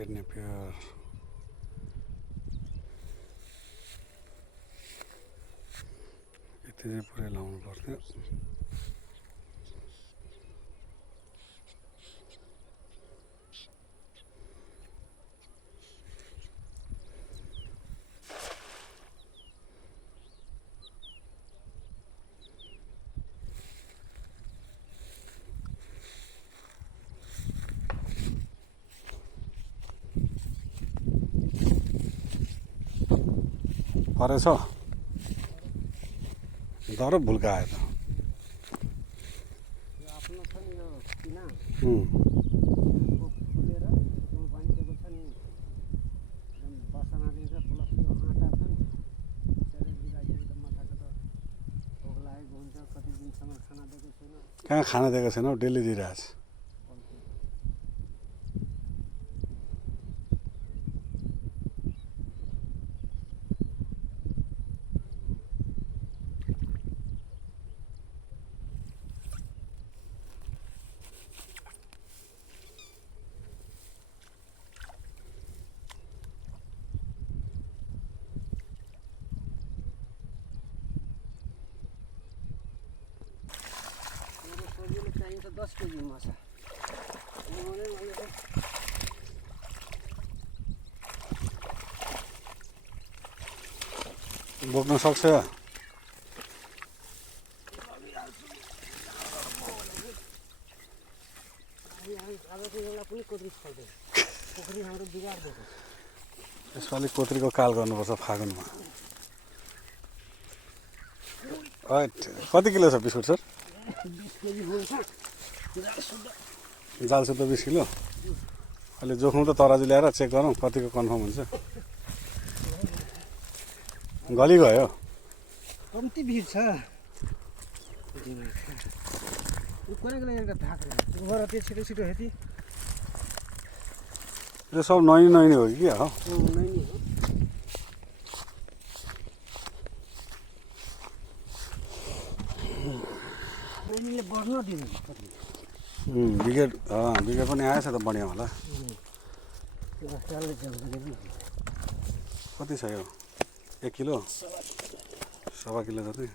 Red Napier यति चाहिँ पुरै लाउनु पर्थ्यो। परेछ दर भुल्का आयो त। आफ्नो छ नि यो किना उम्, फुलेर त्यो बाँधिएको छ नि बसना दिन्छ प्लस यो आँटा छ नि त्यसले बिगाइदियो त माथाको त भोक लागेको हुन्छ कति दिनसम्म खाना दिएको छैन। कहाँ खाना दिएको छैन हौ, डेली दिइरहेछ। सजिलो चाहिन्छ 10 केजी माछा बोक्न सक्छ। आजको बेला पनि कोद्री फल्दैन पोखरी हाम्रो बिगार्दिएको यसपालि कोत्रीको काल गर्नुपर्छ फागुनमा। कति किलो छ बिस्कुट सर? 20 केजी हुन्छ जाल सुत्ता 20 किलो। अहिले जोख्नु त तराजु ल्याएर चेक गरौँ कतिको कन्फर्म हुन्छ। गली गयो कम्ती भिड छ कोरेको एउटा धाक गर त्यो छिटो छिटो हेति यो सब नैनी नैनी हो कि क्या हो? नैनी हो नैनीले बढ्न दिँदैन। बिगेट बिगेट पनि आएछ त बढिया होला। कति छ यो? 1 किलो? 1.25 किलो जति।